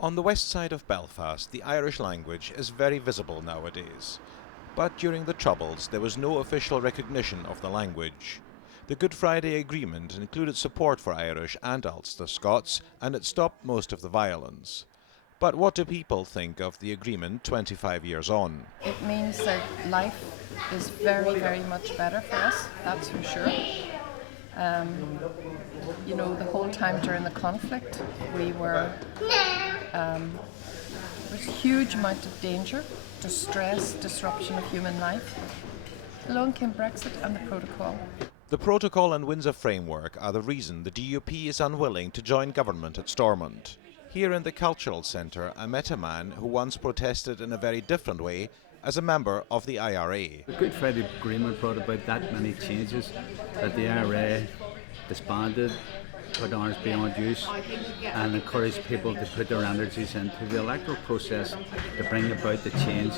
On the west side of Belfast, the Irish language is very visible nowadays. But during the Troubles, there was no official recognition of the language. The Good Friday Agreement included support for Irish and Ulster Scots, and it stopped most of the violence. But what do people think of the agreement 25 years on? It means that life is very, very much better for us, that's for sure. The whole time during the conflict, there was a huge amount of danger, distress, disruption of human life. Along came Brexit and the protocol. The Protocol and Windsor Framework are the reason the DUP is unwilling to join government at Stormont. Here in the Cultural Centre, I met a man who once protested in a very different way as a member of the IRA. The Good Friday Agreement brought about that many changes that the IRA disbanded, put arms beyond use, and encouraged people to put their energies into the electoral process to bring about the change,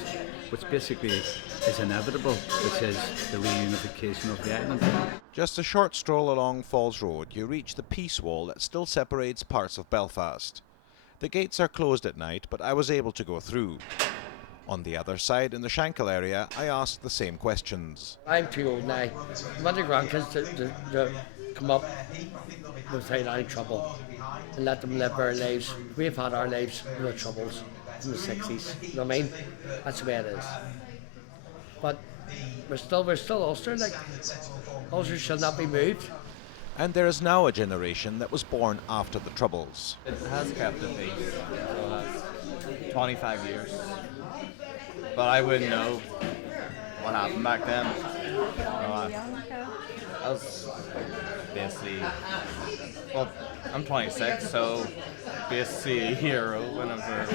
which basically is inevitable, which is the reunification of the island. Just a short stroll along Falls Road, you reach the peace wall that still separates parts of Belfast. The gates are closed at night, but I was able to go through. On the other side, in the Shankill area, I asked the same questions. I'm too old now. I want the grandkids to come up without any trouble and let them live their lives. We've had our lives with troubles in the 60s. You know what I mean? That's the way it is. But we're still Ulster. Like, Ulster shall not be moved. And there is now a generation that was born after the Troubles. It has kept the peace for the last 25 years. But I wouldn't know what happened back then. I was basically, well, I'm 26, so basically a hero whenever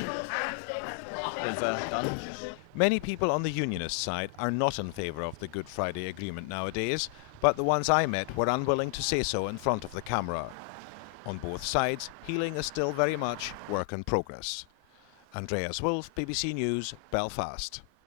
it's done. Many people on the unionist side are not in favour of the Good Friday Agreement nowadays, but the ones I met were unwilling to say so in front of the camera. On both sides, healing is still very much work in progress. Andreas Wolf, BBC News, Belfast.